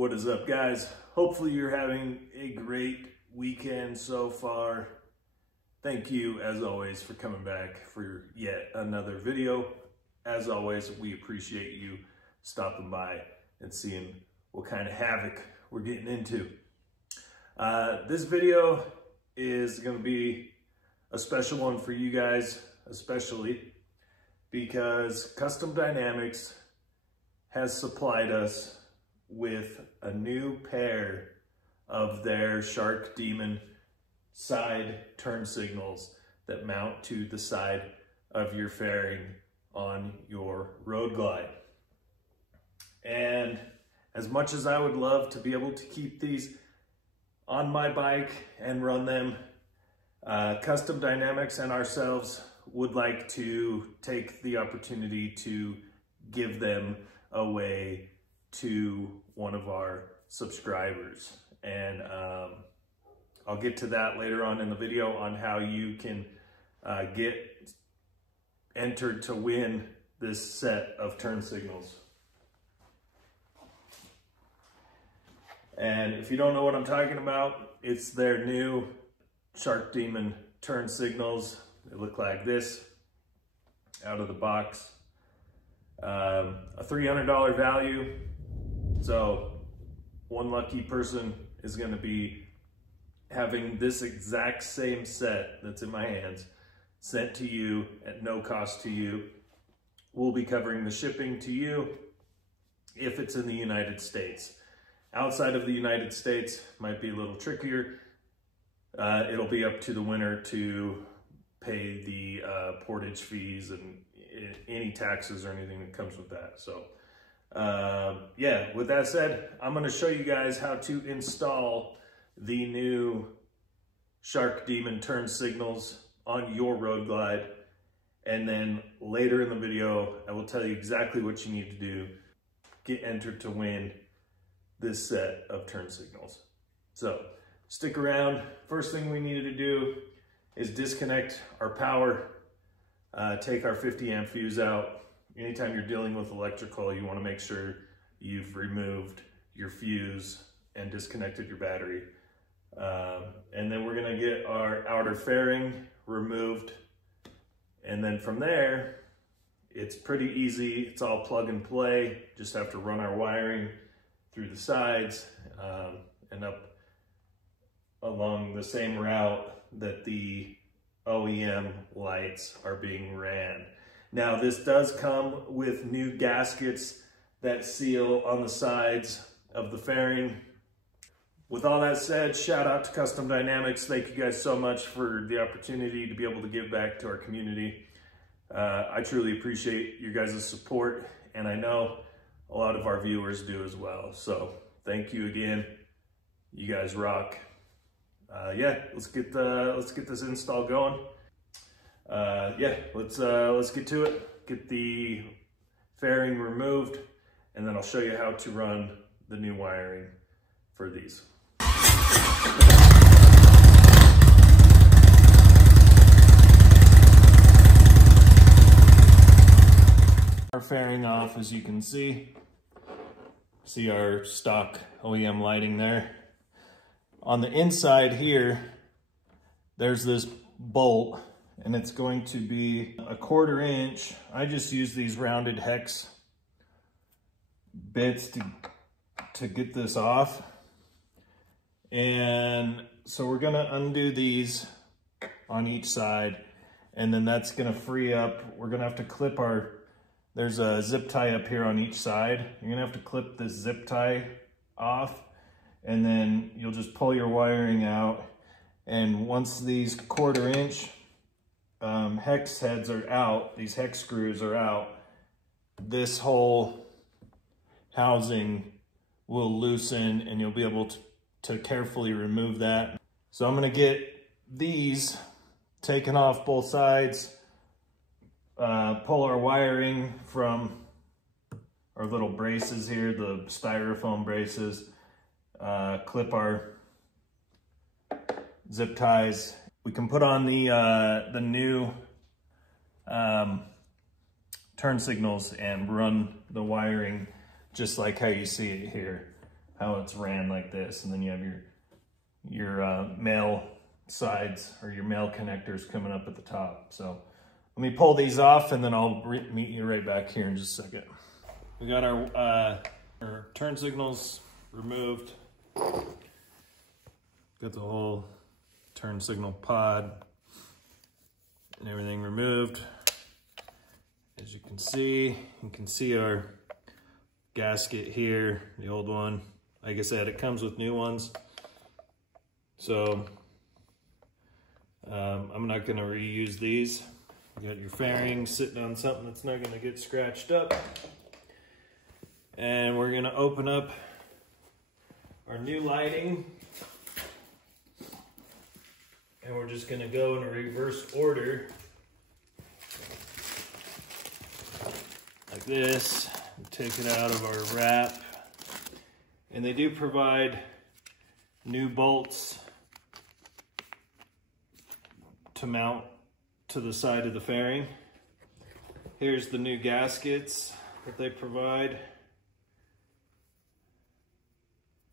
What is up, guys? Hopefully you're having a great weekend so far. Thank you, as always, for coming back for yet another video. As always, we appreciate you stopping by and seeing what kind of havoc we're getting into. This video is going to be a special one for you guys, especially because Custom Dynamics has supplied us with a new pair of their Shark Demon side turn signals that mount to the side of your fairing on your road glide. And as much as I would love to be able to keep these on my bike and run them, Custom Dynamics and ourselves would like to take the opportunity to give them away to one of our subscribers. And I'll get to that later on in the video on how you can get entered to win this set of turn signals. And if you don't know what I'm talking about, it's their new Shark Demon turn signals. They look like this out of the box. A $300 value. So one lucky person is going to be having this exact same set that's in my hands sent to you at no cost to you. We'll be covering the shipping to you if it's in the United States. Outside of the United States might be a little trickier. It'll be up to the winner to pay the portage fees and any taxes or anything that comes with that. So yeah, with that said, I'm going to show you guys how to install the new Shark Demon turn signals on your road glide. And then later in the video, I will tell you exactly what you need to do. Get entered to win this set of turn signals. So stick around. First thing we needed to do is disconnect our power, take our 50 amp fuse out. Anytime you're dealing with electrical, you want to make sure you've removed your fuse and disconnected your battery. And then we're going to get our outer fairing removed. And then from there, it's pretty easy. It's all plug and play. Just have to run our wiring through the sides and up along the same route that the OEM lights are being ran. Now, this does come with new gaskets that seal on the sides of the fairing. With all that said, shout out to Custom Dynamics. Thank you guys so much for the opportunity to be able to give back to our community. I truly appreciate your guys' support, and I know a lot of our viewers do as well. So thank you again. You guys rock. Yeah, let's get this install going. Yeah, let's get to it. Get the fairing removed, and then I'll show you how to run the new wiring for these. Our fairing off, as you can see our stock OEM lighting there. On the inside here, there's this bolt, and it's going to be a 1/4 inch. I just use these rounded hex bits to get this off. And so we're gonna undo these on each side, and then that's gonna free up. We're gonna have to clip there's a zip tie up here on each side. You're gonna have to clip this zip tie off, and then you'll just pull your wiring out. And once these 1/4 inch hex heads are out, these hex screws are out, this whole housing will loosen and you'll be able to carefully remove that. So I'm gonna get these taken off both sides, pull our wiring from our little braces here, the styrofoam braces, clip our zip ties. We can put on the new turn signals and run the wiring just like how you see it here. how it's ran like this, and then you have your male sides or your male connectors coming up at the top. So let me pull these off and then I'll meet you right back here in just a second. We got our turn signals removed. Got the whole turn signal pod and everything removed. As you can see our gasket here, the old one. Like I said, it comes with new ones. So I'm not gonna reuse these. You got your fairing sitting on something that's not gonna get scratched up. And we're gonna open up our new lighting. And we're just gonna go in a reverse order. Like this. Take it out of our wrap. And they do provide new bolts to mount to the side of the fairing. Here's the new gaskets that they provide.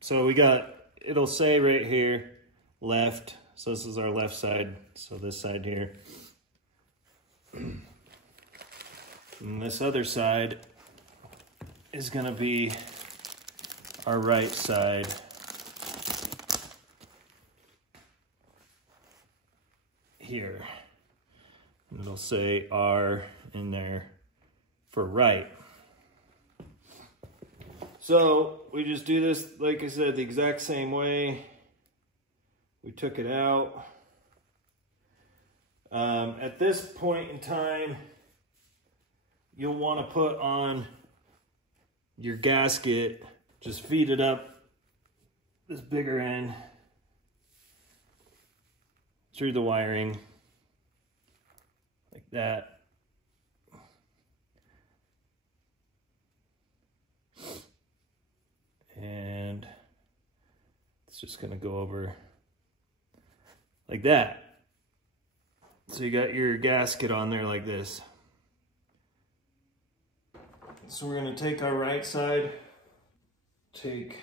So we got, it'll say right here, left. So this is our left side. So this side here. And this other side is gonna be our right side. Here. And it'll say R in there for right. So we just do this, like I said, the exact same way. We took it out. At this point in time, you'll want to put on your gasket, just feed it up this bigger end through the wiring like that. And it's just going to go over like that. So you got your gasket on there like this. So we're going to take our right side, take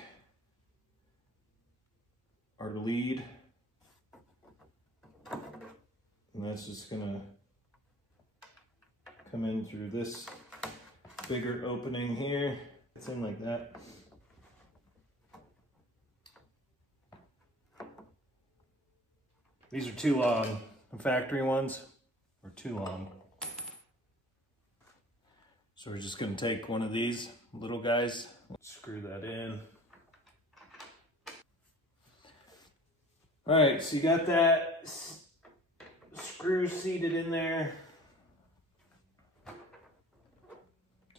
our lead, and that's just going to come in through this bigger opening here. It's in like that. These are too long. The factory ones are too long. So we're just going to take one of these little guys, screw that in. All right, so you got that screw seated in there.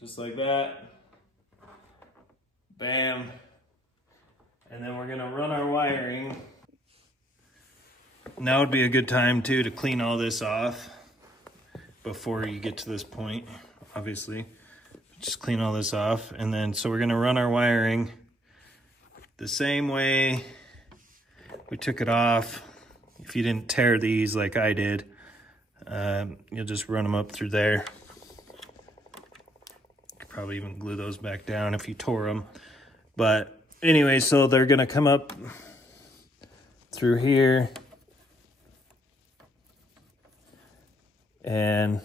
Just like that. Bam. And then we're going to run our wiring. Now would be a good time too to clean all this off before you get to this point, obviously. Just clean all this off, and then so we're gonna run our wiring the same way we took it off. If you didn't tear these like I did, you'll just run them up through there. You could probably even glue those back down if you tore them. But anyway, so they're gonna come up through here. And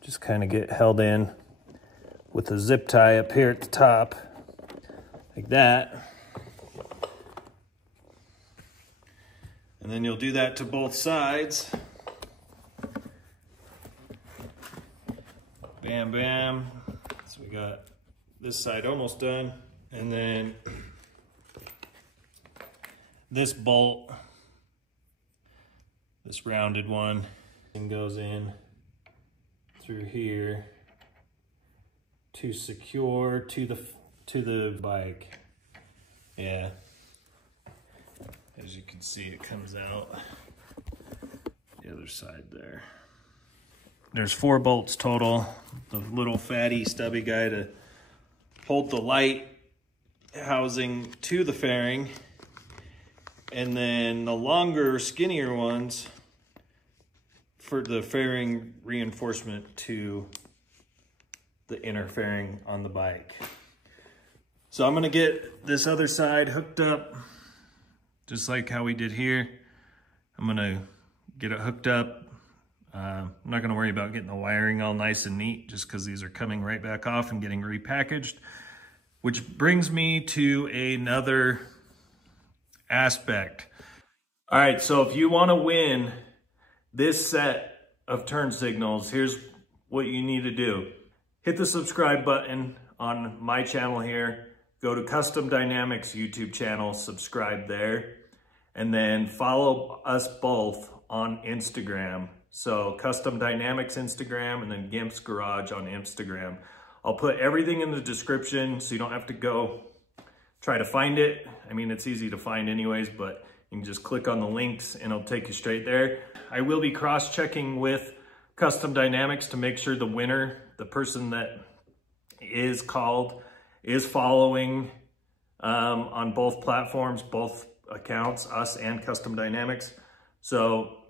just kind of get held in with a zip tie up here at the top, like that. And then you'll do that to both sides. Bam, bam. So we got this side almost done. And then this bolt, this rounded one, goes in through here to secure to the bike. Yeah, as you can see, it comes out the other side there. There's 4 bolts total. The little fatty stubby guy to hold the light housing to the fairing, and then the longer, skinnier ones for the fairing reinforcement to the inner fairing on the bike. So I'm gonna get this other side hooked up, just like how we did here. I'm gonna get it hooked up. I'm not gonna worry about getting the wiring all nice and neat, just because these are coming right back off and getting repackaged. Which brings me to another aspect. All right, so if you wanna win this set of turn signals, here's what you need to do. Hit the subscribe button on my channel here. Go to Custom Dynamics YouTube channel, subscribe there, and then follow us both on Instagram. So Custom Dynamics Instagram and then Gimp's Garage on Instagram. I'll put everything in the description so you don't have to go try to find it. I mean, it's easy to find anyways, but you can just click on the links and it'll take you straight there. I will be cross-checking with Custom Dynamics to make sure the winner, the person that is called, is following on both platforms, both accounts, us and Custom Dynamics. So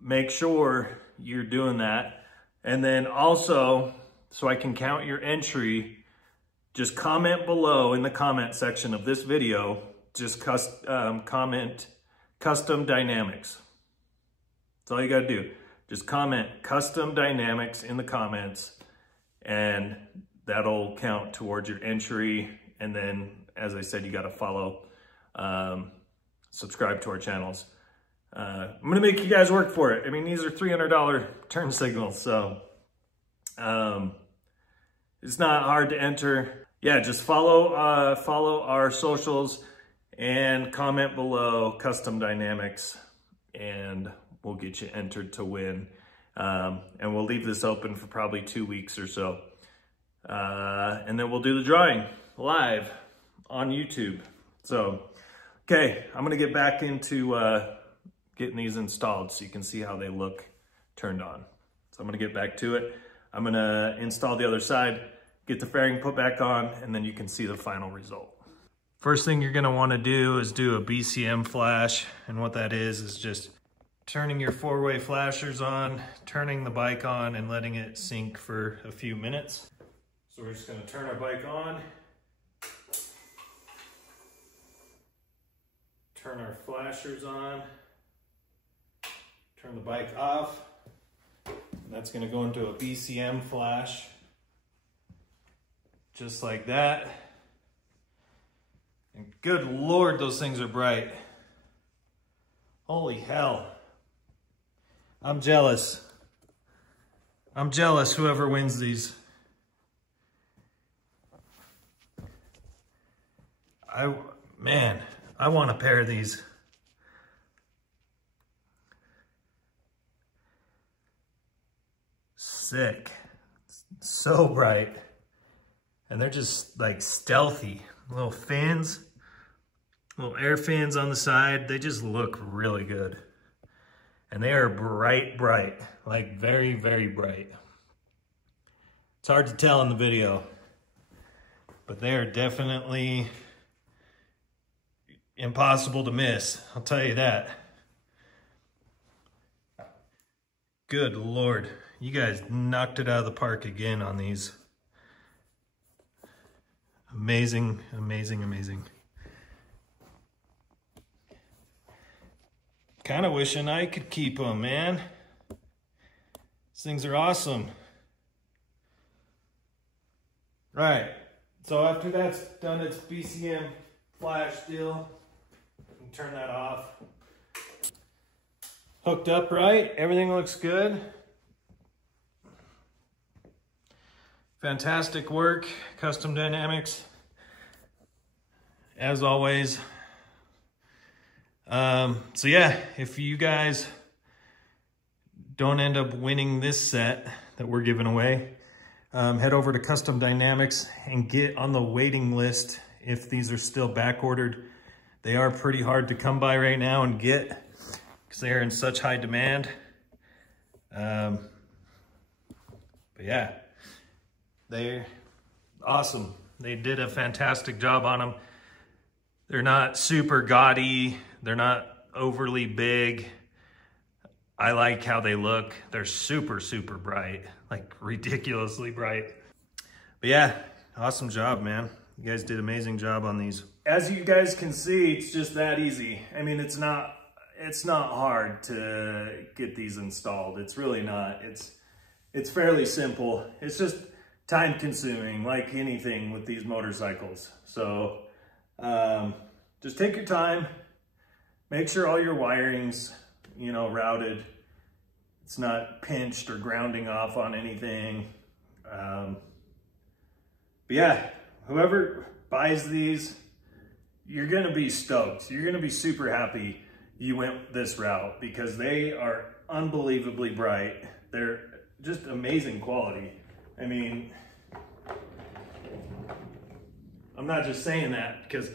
make sure you're doing that. And then also, so I can count your entry, just comment below in the comment section of this video, just comment Custom Dynamics. That's all you gotta do. Just comment Custom Dynamics in the comments and that'll count towards your entry. And then, as I said, you got to follow, subscribe to our channels. I'm going to make you guys work for it. I mean, these are $300 turn signals, so it's not hard to enter. Yeah, just follow our socials and comment below Custom Dynamics, and we'll get you entered to win. And we'll leave this open for probably 2 weeks or so. And then we'll do the drawing live on YouTube. So, okay, I'm gonna get back into getting these installed so you can see how they look turned on. So I'm gonna get back to it. I'm gonna install the other side, get the fairing put back on, and then you can see the final result. First thing you're gonna wanna do is do a BCM flash. And what that is just turning your four-way flashers on, turning the bike on, and letting it sync for a few minutes. So we're just gonna turn our bike on, turn our flashers on, turn the bike off. That's gonna go into a BCM flash, just like that. And good Lord, those things are bright. Holy hell. I'm jealous. I'm jealous whoever wins these. Man, I want a pair of these. Sick. So bright. And they're just like stealthy. Little fins, little air fins on the side. They just look really good. And they are bright, bright. Like very, very bright. It's hard to tell in the video, but they are definitely impossible to miss, I'll tell you that. Good Lord, you guys knocked it out of the park again on these. Amazing, amazing, amazing. Kind of wishing I could keep them, man. These things are awesome. Right, so after that's done its BCM flash deal, turn that off. Hooked up right, everything looks good. Fantastic work, Custom Dynamics, as always. So yeah, if you guys don't end up winning this set that we're giving away, head over to Custom Dynamics and get on the waiting list if these are still back ordered. They are pretty hard to come by right now and get because they are in such high demand. But yeah, they're awesome. They did a fantastic job on them. They're not super gaudy. They're not overly big. I like how they look. They're super, super bright, like ridiculously bright. But yeah, awesome job, man. You guys did an amazing job on these. As you guys can see, it's just that easy. I mean, it's not hard to get these installed. It's really not. It's fairly simple. It's just time consuming, like anything with these motorcycles. So just take your time, make sure all your wiring's, you know, routed. It's not pinched or grounding off on anything. But yeah, whoever buys these, you're gonna be stoked. You're gonna be super happy you went this route because they are unbelievably bright. They're just amazing quality. I mean, I'm not just saying that because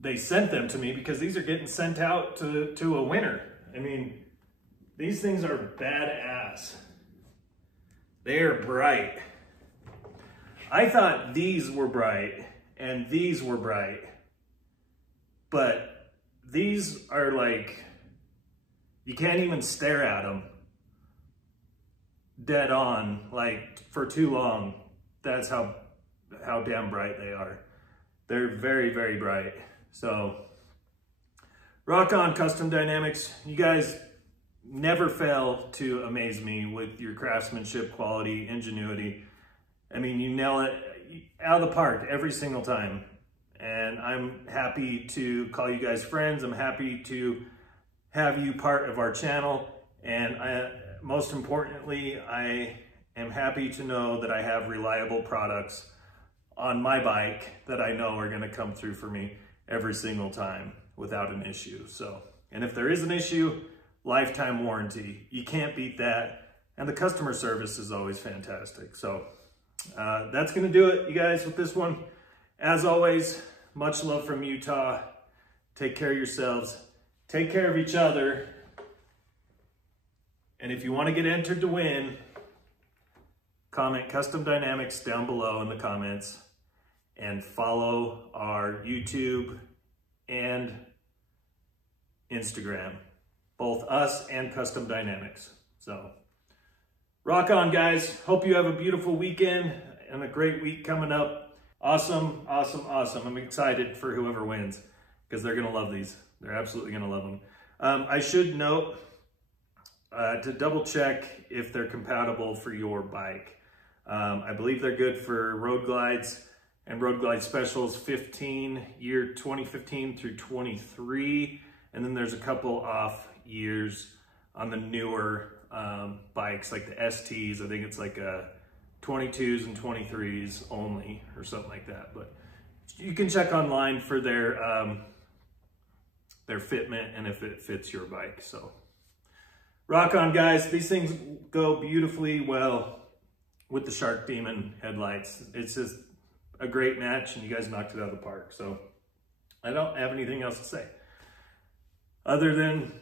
they sent them to me, because these are getting sent out to a winner. I mean, these things are badass. They are bright. I thought these were bright and these were bright, but these are like, you can't even stare at them dead on, like for too long. That's how damn bright they are. They're very, very bright. So rock on, Custom Dynamics. You guys never fail to amaze me with your craftsmanship, quality, ingenuity. I mean, you nail it out of the park every single time. And I'm happy to call you guys friends. I'm happy to have you part of our channel. And most importantly, I am happy to know that I have reliable products on my bike that I know are gonna come through for me every single time without an issue. So, and if there is an issue, lifetime warranty. You can't beat that. And the customer service is always fantastic. So that's gonna do it, you guys, with this one. As always, much love from Utah. Take care of yourselves. Take care of each other. And if you want to get entered to win, comment Custom Dynamics down below in the comments and follow our YouTube and Instagram, both us and Custom Dynamics. So rock on, guys. Hope you have a beautiful weekend and a great week coming up. Awesome, awesome, awesome. I'm excited for whoever wins because they're gonna love these. They're absolutely gonna love them. I should note to double check if they're compatible for your bike. I believe they're good for road glides and road glide specials 15, year 2015 through 23. And then there's a couple off years on the newer bikes, like the STs. I think it's like a 22s and 23s only or something like that. But you can check online for their fitment and if it fits your bike. So rock on, guys. These things go beautifully well with the Shark Demon headlights. It's just a great match and you guys knocked it out of the park. So I don't have anything else to say other than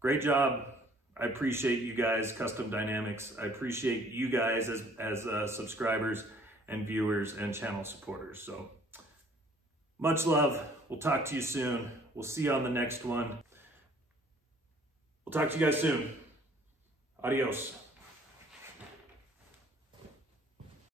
great job. I appreciate you guys, Custom Dynamics. I appreciate you guys as subscribers and viewers and channel supporters. So much love. We'll talk to you soon. We'll see you on the next one. We'll talk to you guys soon. Adios.